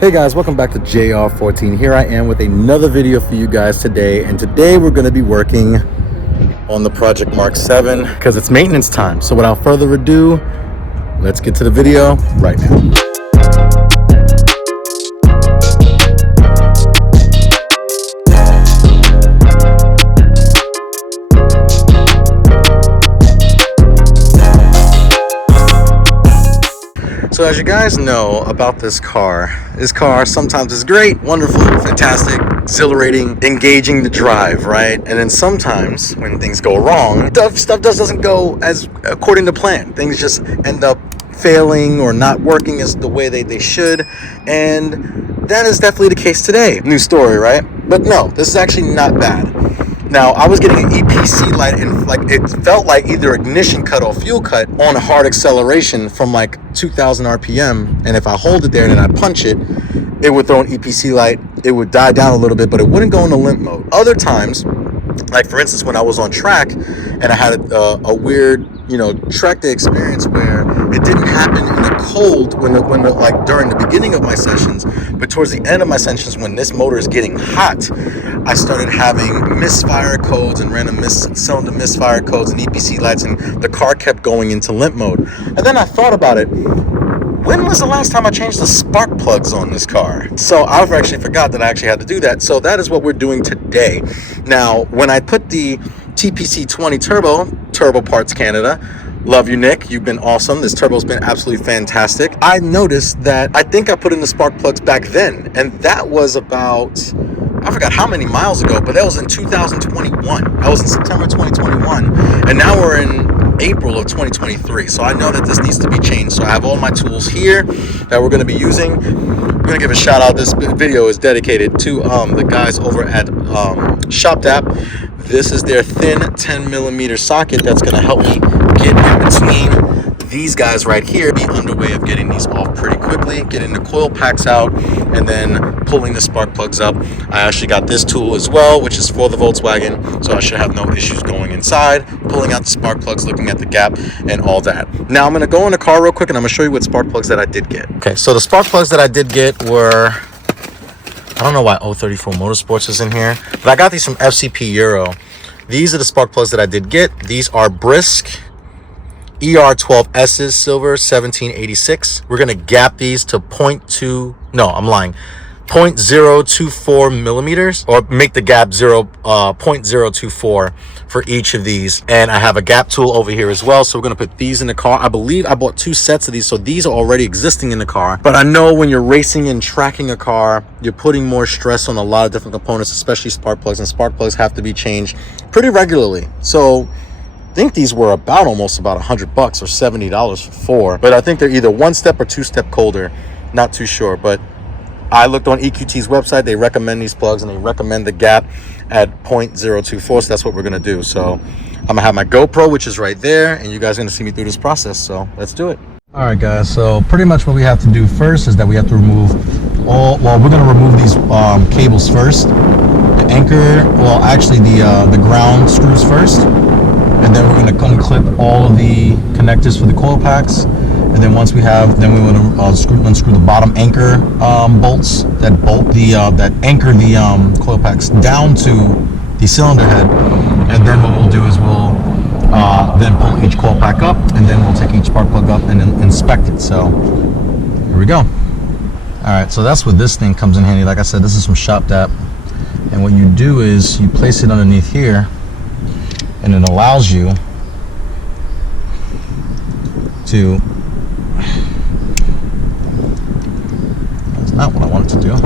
Hey guys, welcome back to JR14. Here I am with another video for you guys today, and today we're going to be working on the Project Mark 7 because it's maintenance time. So without further ado, let's get to the video right now. So as you guys know about this car sometimes is great, wonderful, fantastic, exhilarating, engaging the drive, right? And then sometimes when things go wrong, stuff doesn't go as according to plan. Things just end up failing or not working as the way they should. And that is definitely the case today. New story, right? But no, this is actually not bad. Now, I was getting an EPC light and it felt like either ignition cut or fuel cut on hard acceleration from like 2,000 RPM. And if I hold it there and then I punch it, it would throw an EPC light. It would die down a little bit, but it wouldn't go into limp mode. Other times, like for instance, when I was on track and I had a weird, track day experience where it didn't happen in the cold like during the beginning of my sessions, but towards the end of my sessions when this motor is getting hot, I started having misfire codes and random cylinder misfire codes and EPC lights, and the car kept going into limp mode. And then I thought about it. When was the last time I changed the spark plugs on this car? So I've actually forgot that I actually had to do that. So that is what we're doing today. Now, when I put the TPC 20 Turbo Parts Canada, love you, Nick. You've been awesome. This turbo's been absolutely fantastic. I noticed that I think I put in the spark plugs back then, and that was about, I forgot how many miles ago, but that was in 2021. That was in September 2021, and now we're in April of 2023. So I know that this needs to be changed. So I have all my tools here that we're going to be using. I'm going to give a shout out. This video is dedicated to the guys over at ShopDap. This is their thin 10mm socket that's going to help me get in between these guys right here, the underway of getting these off pretty quickly, getting the coil packs out, and then pulling the spark plugs up. I actually got this tool as well, which is for the Volkswagen, so I should have no issues going inside, pulling out the spark plugs, looking at the gap, and all that. Now I'm going to go in the car real quick, and I'm going to show you what spark plugs that I did get. Okay, so the spark plugs that I did get were, I don't know why 034 Motorsports is in here, but I got these from FCP Euro. These are the spark plugs that I did get. These are Brisk ER12S's silver 1786. We're gonna gap these to 0.024 millimeters, or make the gap 0.024 for each of these. And I have a gap tool over here as well, so we're gonna put these in the car. I believe I bought 2 sets of these, so these are already existing in the car. But I know when you're racing and tracking a car, you're putting more stress on a lot of different components, especially spark plugs, and spark plugs have to be changed pretty regularly. So I think these were almost about $100 or $70 for 4, but I think they're either 1-step or 2-step colder, not too sure. But I looked on EQT's website, they recommend these plugs and they recommend the gap at 0.024, so that's what we're gonna do. So I'm gonna have my GoPro, which is right there, and you guys are gonna see me through this process, so let's do it. All right guys, so pretty much what we have to do first is that we have to remove we're gonna remove these cables first. The anchor, the ground screws first. And then we're going to unclip all of the connectors for the coil packs. And then once we have, then we want to unscrew the bottom anchor bolts that anchor the coil packs down to the cylinder head. And then what we'll do is we'll then pull each coil pack up, and then we'll take each spark plug up and then inspect it. So here we go. All right, so that's where this thing comes in handy. Like I said, this is from ShopDap. And what you do is you place it underneath here, and it allows you to, that's not what I wanted to do.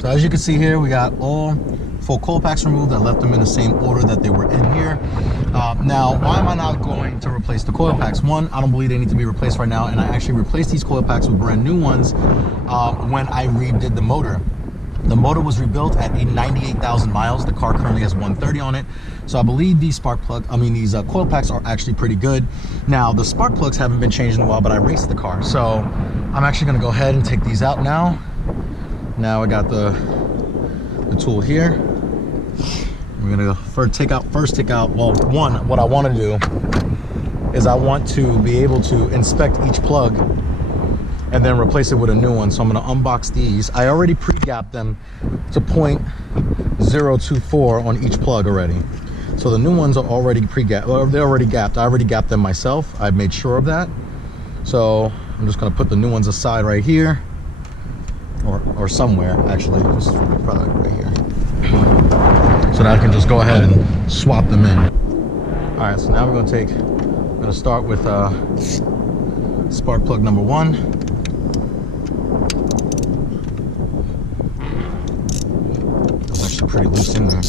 So as you can see here, we got all 4 coil packs removed. I left them in the same order that they were in here. Now, why am I not going to replace the coil packs? One, I don't believe they need to be replaced right now, and I actually replaced these coil packs with brand new ones when I redid the motor. The motor was rebuilt at 98,000 miles. The car currently has 130 on it. So I believe these these coil packs are actually pretty good. Now, the spark plugs haven't been changed in a while, but I raced the car. So I'm actually gonna go ahead and take these out now. Now I got the tool here. We're gonna first take out, well, one, what I want to do is I want to be able to inspect each plug and then replace it with a new one. So I'm gonna unbox these. I already pre-gapped them to 0.024 on each plug already. So the new ones are already pre-gapped, or they're already gapped. I already gapped them myself. I've made sure of that. So I'm just gonna put the new ones aside right here. Or somewhere, actually, just probably right here, so that I can just go ahead and swap them in. All right, so now we're gonna start with spark plug number 1. It's actually pretty loose in there.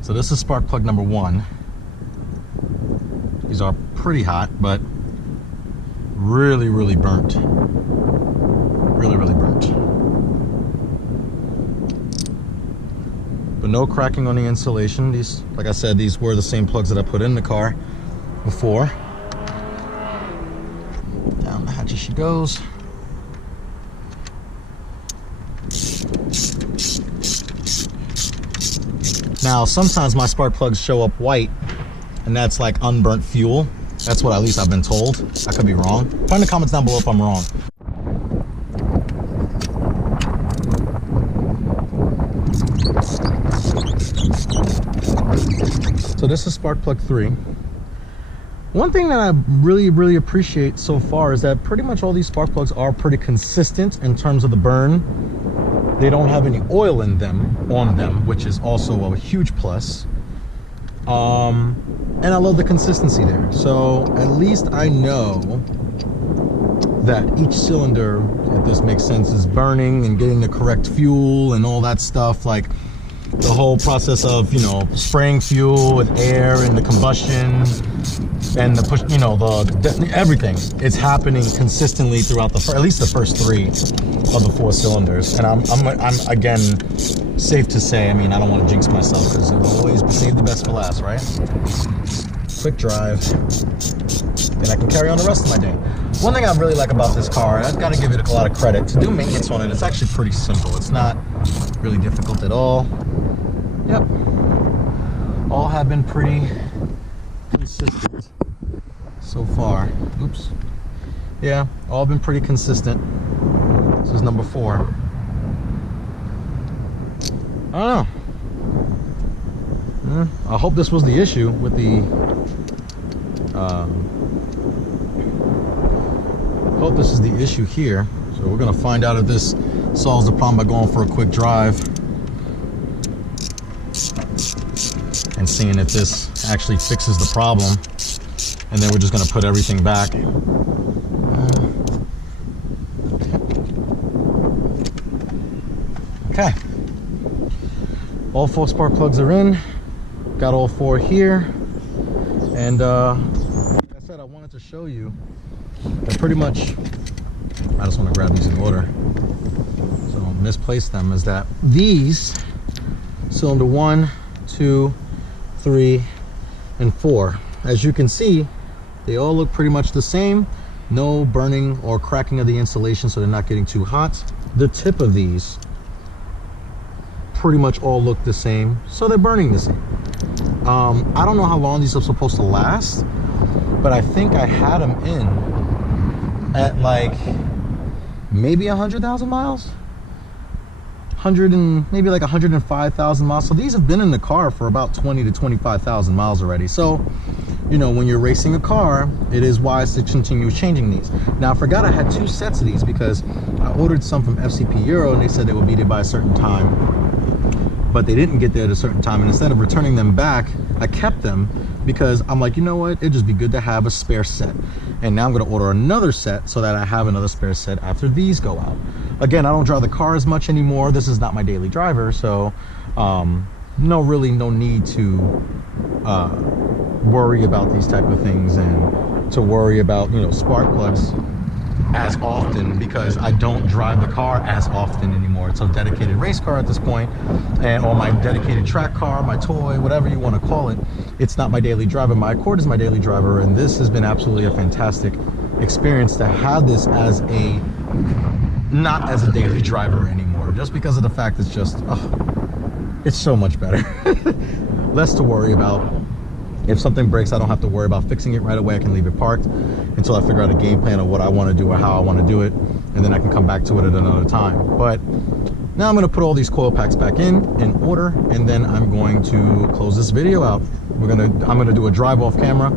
So this is spark plug number 1. These are pretty hot, but really, really burnt. Really, really burnt. But no cracking on the insulation. These, like I said, these were the same plugs that I put in the car before. Down the hatchet she goes. Now, sometimes my spark plugs show up white, and that's like unburnt fuel. That's what at least I've been told. I could be wrong. Put in the comments down below if I'm wrong. So this is spark plug 3. One thing that I really, really appreciate so far is that pretty much all these spark plugs are pretty consistent in terms of the burn. They don't have any oil on them, which is also a huge plus. And I love the consistency there. So at least I know that each cylinder, if this makes sense, is burning and getting the correct fuel and all that stuff. Like the whole process of, you know, spraying fuel with air and the combustion and the push, you know, everything. It's happening consistently throughout at least the first 3 of the 4 cylinders. And I'm again, safe to say, I mean, I don't want to jinx myself because it'll always save the best for last, right? Quick drive, and I can carry on the rest of my day. One thing I really like about this car, I've got to give it a lot of credit. To do maintenance on it, it's actually pretty simple. It's not really difficult at all. Yep. All have been pretty consistent so far. Oops. Yeah, all been pretty consistent. This is number 4. I don't know. I hope this was the issue with the hope this is the issue here. So we're gonna find out if this solves the problem by going for a quick drive and seeing if this actually fixes the problem, and then we're just gonna put everything back. Okay, all 4 spark plugs are in. Got all 4 here, and like I said, I wanted to show you that pretty much, I just want to grab these in order so I don't misplace them, is that these cylinder 1, 2, 3, and 4, as you can see, they all look pretty much the same. No burning or cracking of the insulation, so they're not getting too hot. The tip of these pretty much all look the same, so they're burning the same. I don't know how long these are supposed to last, but I think I had them in at like maybe 100,000 miles, maybe like 105,000 miles. So these have been in the car for about 20 to 25,000 miles already. So, you know, when you're racing a car, it is wise to continue changing these. Now, I forgot I had 2 sets of these because I ordered some from FCP Euro and they said they would be there by a certain time, but they didn't get there at a certain time. And instead of returning them back, I kept them because I'm like, you know what, it'd just be good to have a spare set. And now I'm going to order another set so that I have another spare set after these go out. Again, I don't drive the car as much anymore. This is not my daily driver, so no need to worry about these type of things and to worry about, you know, spark plugs as often, because I don't drive the car as often anymore. It's a dedicated race car at this point, and or my dedicated track car, my toy, whatever you want to call it. It's not my daily driver. My Accord is my daily driver, and this has been absolutely a fantastic experience to have this as a, not as a daily driver anymore, just because of the fact it's just, it's so much better. Less to worry about. If something breaks, I don't have to worry about fixing it right away. I can leave it parked until I figure out a game plan of what I want to do or how I want to do it, and then I can come back to it at another time. But now I'm going to put all these coil packs back in order, and then I'm going to close this video out. I'm going to do a drive off camera,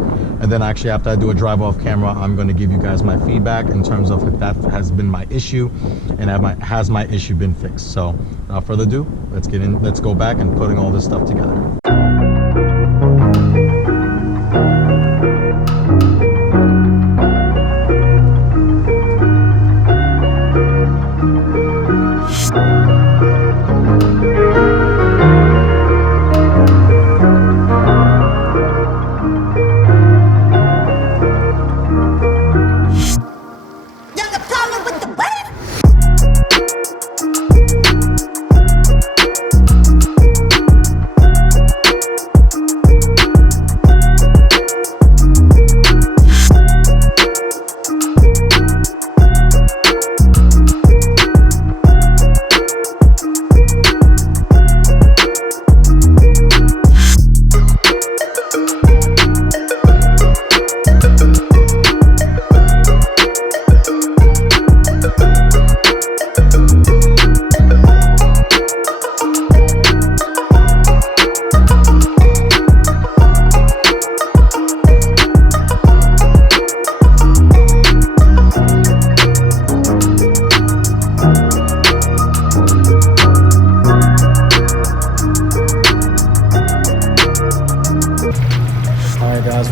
and then actually after I do a drive off camera, I'm going to give you guys my feedback in terms of if that has been my issue and has my issue been fixed. So without further ado, let's go back and putting all this stuff together.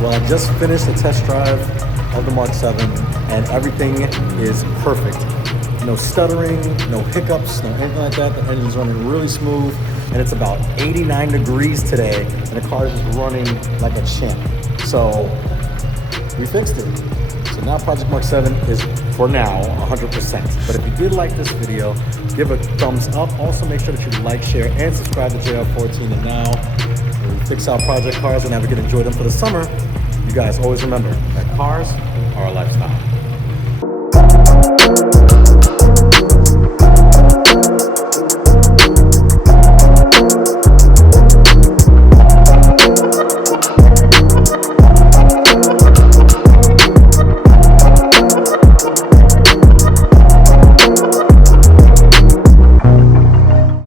Well, I just finished the test drive of the Mark 7 and everything is perfect. No stuttering, no hiccups, no anything like that. The engine's running really smooth, and it's about 89 degrees today and the car is running like a champ. So we fixed it. So now Project Mark 7 is, for now, 100%. But if you did like this video, give a thumbs up. Also make sure that you like, share, and subscribe to JR14. And now we fix our project cars and have a good enjoy them for the summer. You guys always remember that cars are a lifestyle.